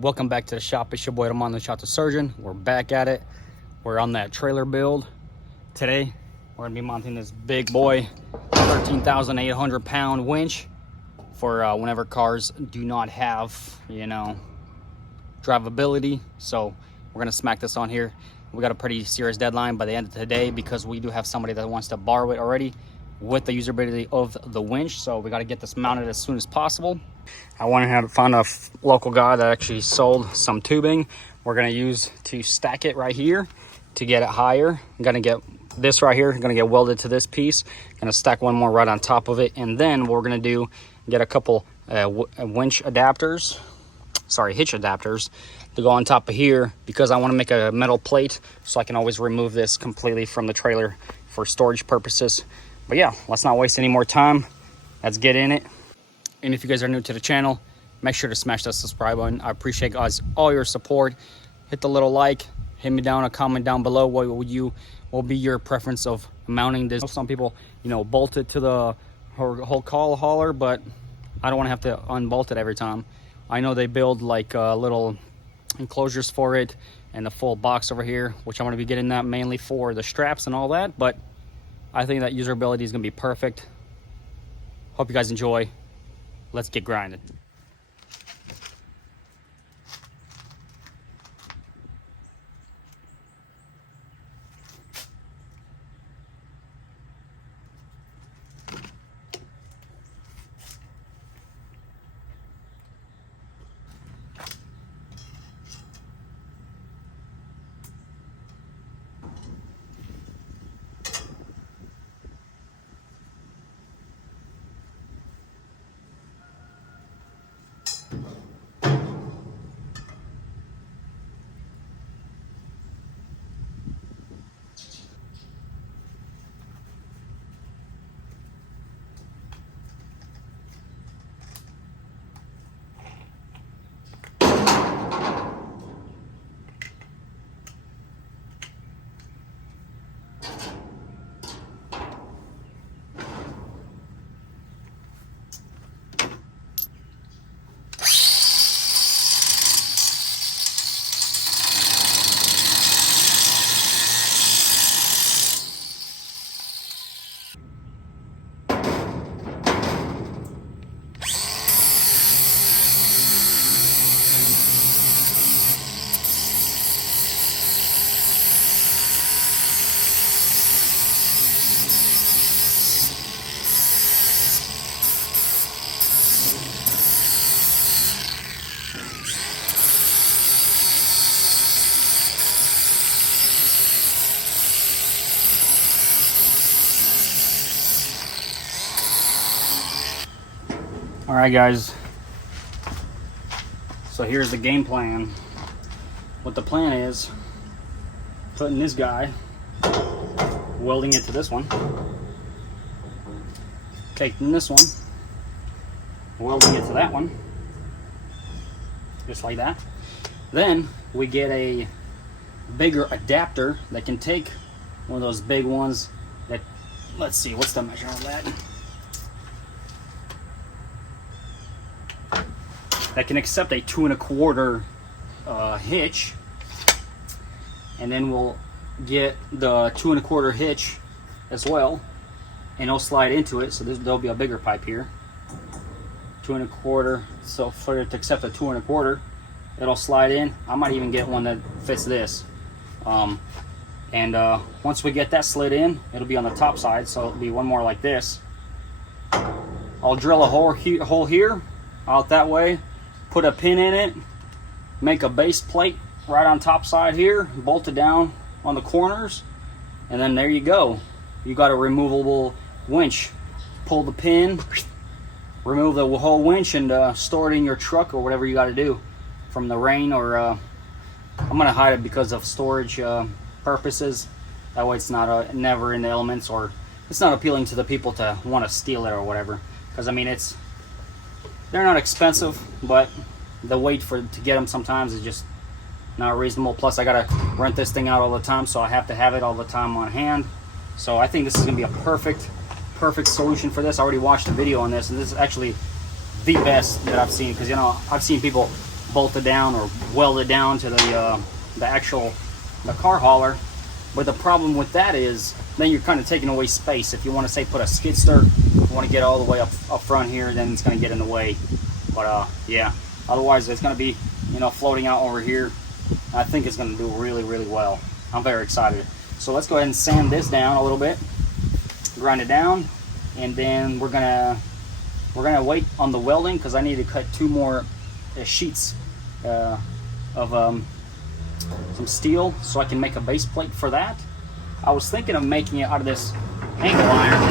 Welcome back to the shop. It's your boy Romanovich, the surgeon. We're back at it. We're on that trailer build. Today, we're gonna be mounting this big boy, 13,800 pound winch for whenever cars do not have, drivability. So we're gonna smack this on here. We got a pretty serious deadline by the end of today because we do have somebody that wants to borrow it already with the usability of the winch. So we got to get this mounted as soon as possible. I went ahead and found a local guy that actually sold some tubing we're going to use to stack it right here to get it higher. I'm going to get this right here, going to get welded to this piece, going to stack one more right on top of it, and then what we're going to do, get a couple hitch adapters to go on top of here, because I want to make a metal plate so I can always remove this completely from the trailer for storage purposes. But yeah, let's not waste any more time. Let's get in it. And if you guys are new to the channel, make sure to smash that subscribe button. I appreciate guys all your support. Hit the little like, hit me down a comment down below. What will be your preference of mounting this? Some people, bolt it to the whole call hauler, but I don't want to have to unbolt it every time. I know they build like little enclosures for it and the full box over here, which I'm going to be getting that mainly for the straps and all that, but I think that usability is going to be perfect. Hope you guys enjoy. Let's get grinding. All right, guys. So here's the game plan. What the plan is, putting this guy, welding it to this one, taking this one, welding it to that one, just like that. Then we get a bigger adapter that can take one of those big ones that, let's see, what's the measure of that? That can accept a 2 1/4 hitch, and then we'll get the 2 1/4 hitch as well, and it'll slide into it. So there'll be a bigger pipe here, 2 1/4. So for it to accept a 2 1/4, it'll slide in. I might even get one that fits this. Once we get that slid in, it'll be on the top side, so it'll be one more like this. I'll drill a hole here, out that way. Put a pin in it, make a base plate right on top side here, bolt it down on the corners, and then there you go. You got a removable winch. Pull the pin, remove the whole winch, and store it in your truck or whatever you got to do from the rain, or I'm gonna hide it because of storage purposes. That way it's not never in the elements, or it's not appealing to the people to want to steal it or whatever. Because I mean, they're not expensive, but the wait to get them sometimes is just not reasonable. Plus I gotta rent this thing out all the time, so I have to have it all the time on hand. So I think this is gonna be a perfect solution for this. I already watched a video on this, and this is actually the best that I've seen, because I've seen people bolted down or welded down to the actual car hauler. But the problem with that is then you're kind of taking away space. If you want to say put a skid steer, you want to get all the way up front here, then it's going to get in the way. But yeah, otherwise it's going to be, you know, floating out over here. I think it's going to do really, really well. I'm very excited. So let's go ahead and sand this down a little bit, grind it down, and then we're gonna wait on the welding because I need to cut 2 more sheets of some steel so I can make a base plate for that. I was thinking of making it out of this angle iron,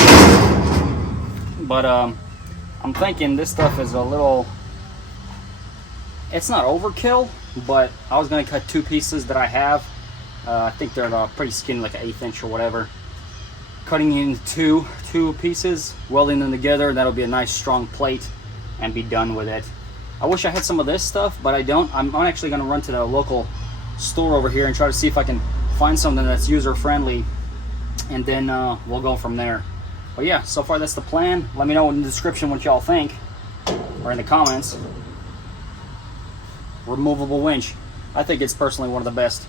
but I'm thinking this stuff is a little, it's not overkill, but I was going to cut 2 pieces that I have. I think they're pretty skinny, like an 1/8 inch or whatever. Cutting into two pieces, welding them together, that'll be a nice strong plate and be done with it. I wish I had some of this stuff, but I don't. I'm actually going to run to the local store over here and try to see if I can find something that's user friendly, and then we'll go from there. But yeah, so far that's the plan. Let me know in the description what y'all think, or in the comments. Removable winch. I think it's personally one of the best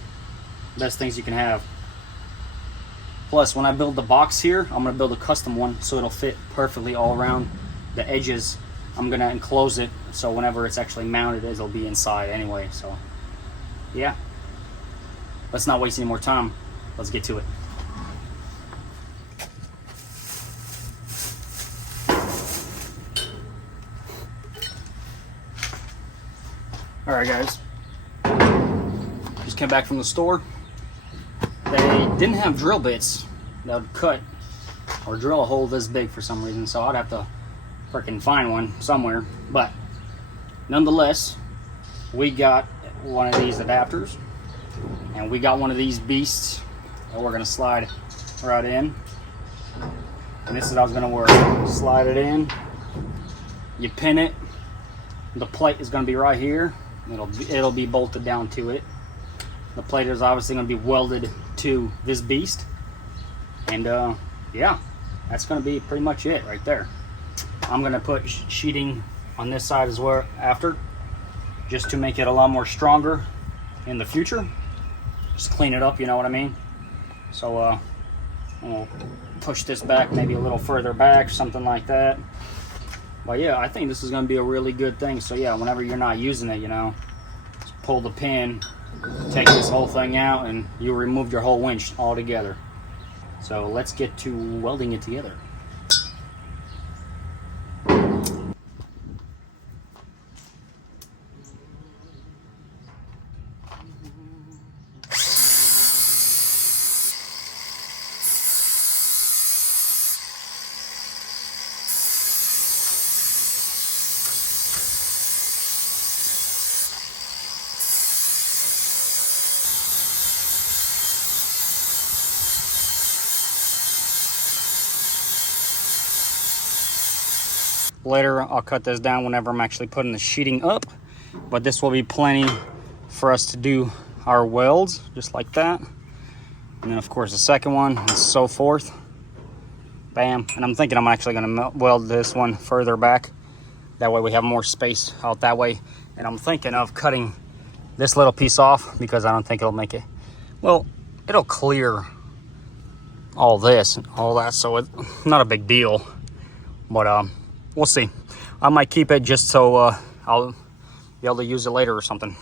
things you can have. Plus, when I build the box here, I'm going to build a custom one so it'll fit perfectly all around the edges. I'm going to enclose it so whenever it's actually mounted, it'll be inside anyway. So yeah, let's not waste any more time. Let's get to it. All right, guys. Just came back from the store. They didn't have drill bits that would cut or drill a hole this big for some reason, so I'd have to freaking find one somewhere. But nonetheless, we got one of these adapters, and we got one of these beasts that we're gonna slide right in. And this is how it's gonna work. Slide it in, you pin it, the plate is gonna be right here. It'll be bolted down to it. The plate is obviously going to be welded to this beast, and yeah, that's going to be pretty much it right there. I'm going to put sheeting on this side as well after, just to make it a lot more stronger in the future. Just clean it up, you know what I mean? So I'll push this back maybe a little further back, something like that. But yeah, I think this is going to be a really good thing. So yeah, whenever you're not using it, you know, just pull the pin, take this whole thing out, and you removed your whole winch altogether. So let's get to welding it together. Later, I'll cut this down whenever I'm actually putting the sheeting up, but this will be plenty for us to do our welds, just like that. And then, of course, the second one, and so forth. Bam. And I'm thinking I'm actually going to weld this one further back. That way we have more space out that way. And I'm thinking of cutting this little piece off because I don't think it'll make it. Well, it'll clear all this and all that, so it's not a big deal. But we'll see. I might keep it just so I'll be able to use it later or something.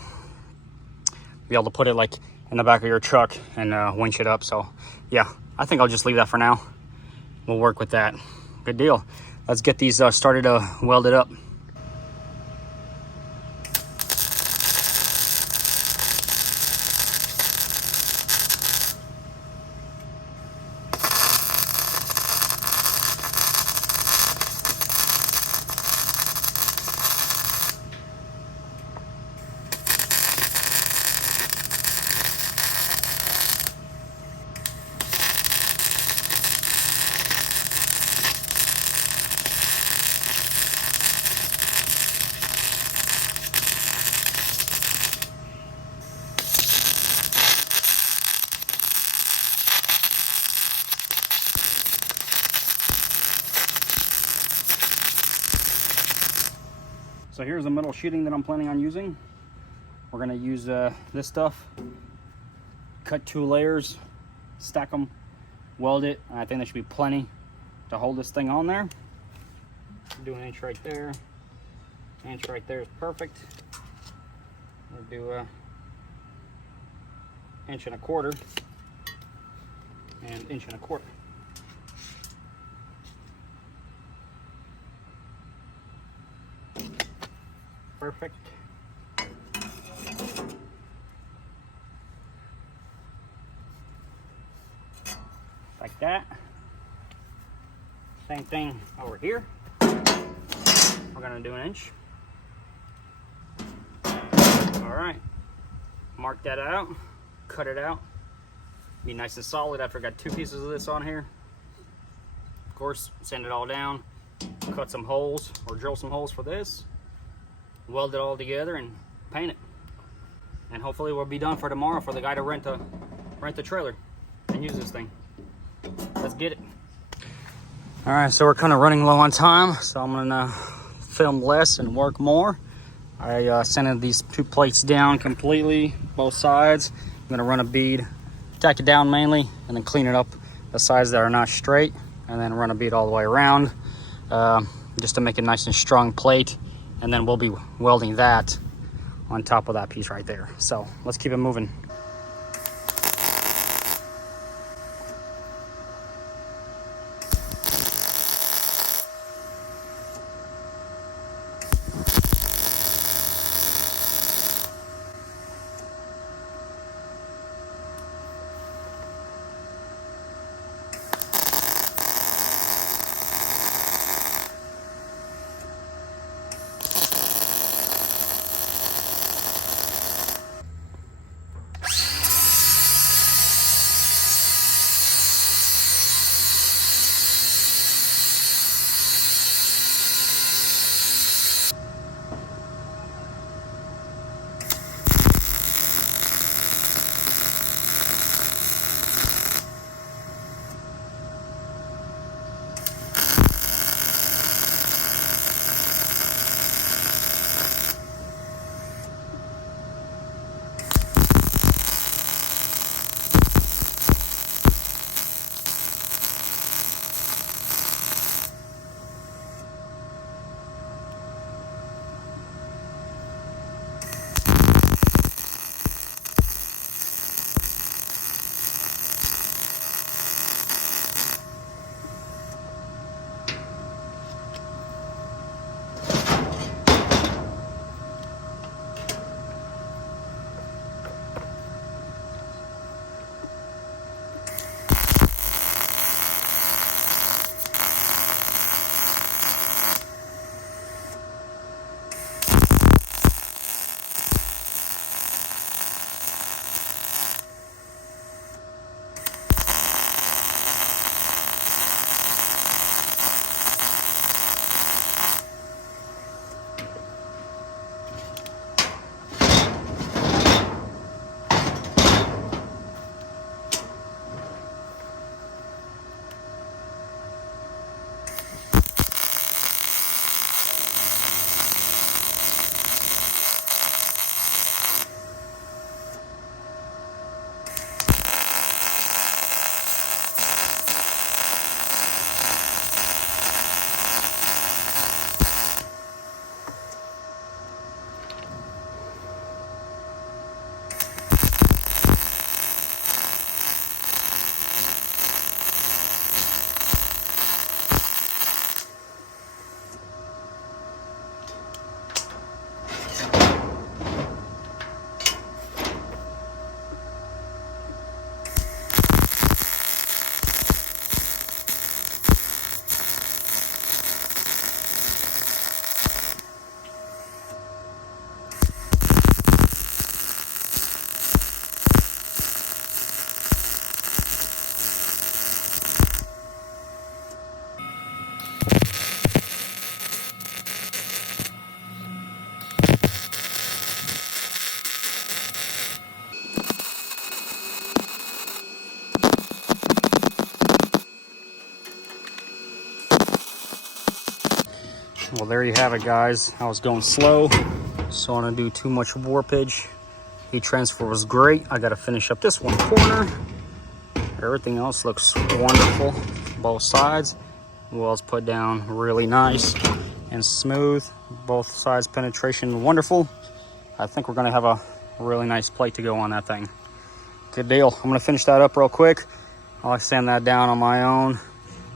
Be able to put it like in the back of your truck and winch it up. So yeah, I think I'll just leave that for now. We'll work with that. Good deal. Let's get these started welded up. So here's the metal sheeting that I'm planning on using. We're gonna use this stuff, cut 2 layers, stack them, weld it. I think there should be plenty to hold this thing on there. Do an inch right there. Inch right there is perfect. We'll do a 1.25 inches and 1.25 inches. Perfect. Like that. Same thing over here. We're gonna do 1 inch. All right. Mark that out. Cut it out. Be nice and solid after I got 2 pieces of this on here. Of course, sand it all down. Cut some holes or drill some holes for this. Weld it all together and paint it. And hopefully we'll be done for tomorrow for the guy to rent the trailer and use this thing. Let's get it. All right, so we're kind of running low on time, so I'm gonna film less and work more. I sanded these 2 plates down completely, both sides. I'm gonna run a bead, tack it down mainly, and then clean it up the sides that are not straight, and then run a bead all the way around, just to make a nice and strong plate. And then we'll be welding that on top of that piece right there. So let's keep it moving. Well, there you have it, guys. I was going slow, so I don't do too much warpage. Heat transfer was great. I got to finish up this one corner. Everything else looks wonderful, both sides. Welds put down really nice and smooth. Both sides penetration wonderful. I think we're gonna have a really nice plate to go on that thing. Good deal. I'm gonna finish that up real quick. I'll sand that down on my own,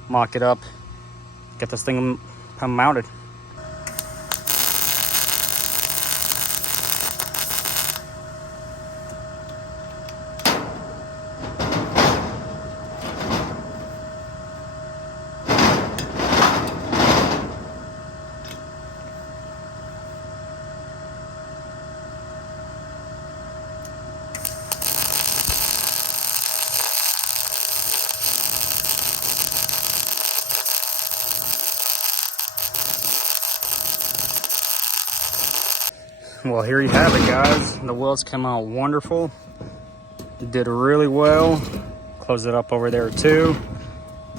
mock it up, get this thing mounted. Well, here you have it, guys. The welds came out wonderful. It did really well. Close it up over there too.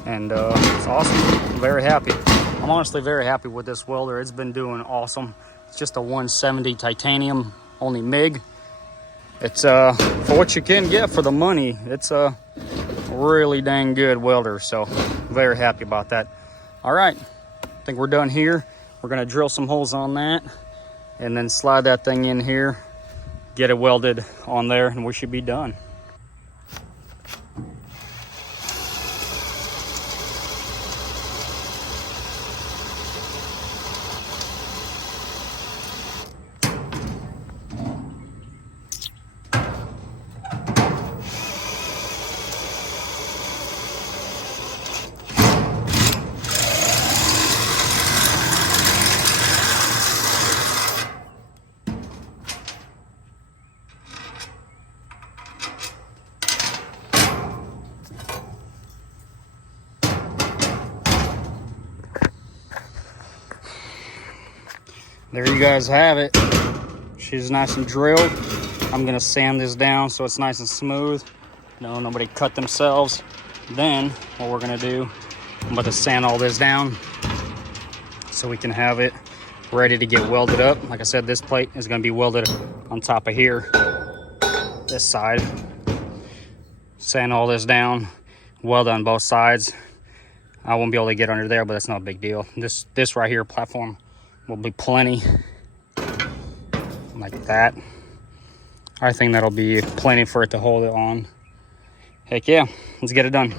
And it's awesome. I'm very happy. I'm honestly very happy with this welder. It's been doing awesome. It's just a 170 titanium, only MIG. It's for what you can get for the money. It's a really dang good welder. So very happy about that. All right, I think we're done here. We're gonna drill some holes on that and then slide that thing in here, get it welded on there, and we should be done. There you guys have it. She's nice and drilled. I'm gonna sand this down so it's nice and smooth. No, nobody cut themselves. Then what we're gonna do, I'm about to sand all this down so we can have it ready to get welded up. Like I said, this plate is gonna be welded on top of here, this side. Sand all this down, weld on both sides. I won't be able to get under there, but that's not a big deal. This right here platform will be plenty, like that. I think that'll be plenty for it to hold it on. Heck yeah, let's get it done.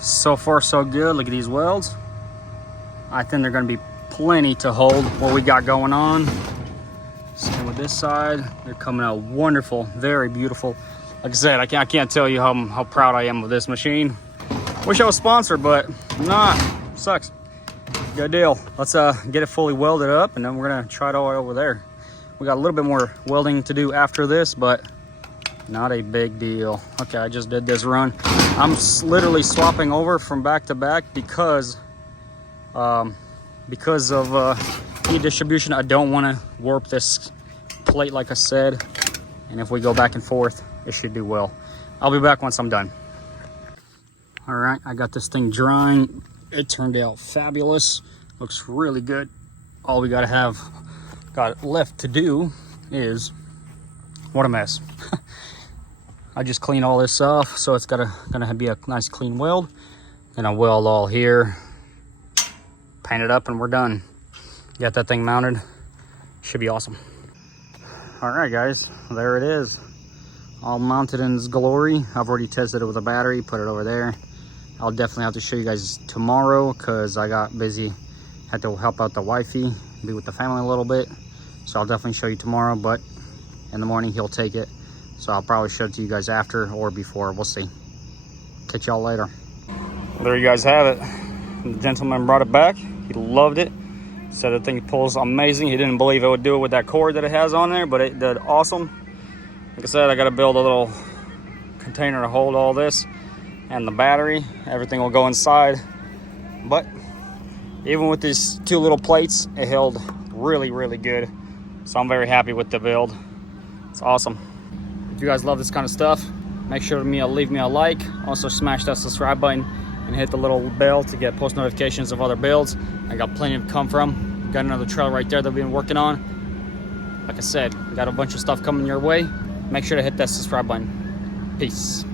So far so good. Look at these welds. I think they're going to be plenty to hold what we got going on. Same with this side. They're coming out wonderful, very beautiful. Like I said, I can't tell you how proud I am with this machine. Wish I was sponsored, but I'm not. Sucks. Good deal. Let's get it fully welded up, and then we're gonna try it all over there. We got a little bit more welding to do after this, but not a big deal. Okay, I just did this run. I'm literally swapping over from back to back because of heat distribution. I don't want to warp this plate like I said, and if we go back and forth, it should do well. I'll be back once I'm done. All right, I got this thing drying. It turned out fabulous. Looks really good. All we got left to do is, what a mess. I just cleaned all this off, so it's gonna be a nice clean weld. Then I weld all here, paint it up, and we're done. Got that thing mounted. Should be awesome. All right, guys, there it is. All mounted in its glory. I've already tested it with a battery, put it over there. I'll definitely have to show you guys tomorrow because I got busy. Had to help out the wifey, be with the family a little bit. So I'll definitely show you tomorrow, but in the morning he'll take it. So I'll probably show it to you guys after or before, we'll see. Catch y'all later. Well, there you guys have it. The gentleman brought it back. He loved it. Said the thing pulls amazing. He didn't believe it would do it with that cord that it has on there, but it did awesome. Like I said, I got to build a little container to hold all this and the battery. Everything will go inside. But even with these two little plates, it held really, really good. So I'm very happy with the build. It's awesome. If you guys love this kind of stuff, make sure to leave me a like. Also smash that subscribe button and hit the little bell to get post notifications of other builds. I got plenty to come from. Got another trailer right there that we've been working on. Like I said, got a bunch of stuff coming your way. Make sure to hit that subscribe button. Peace.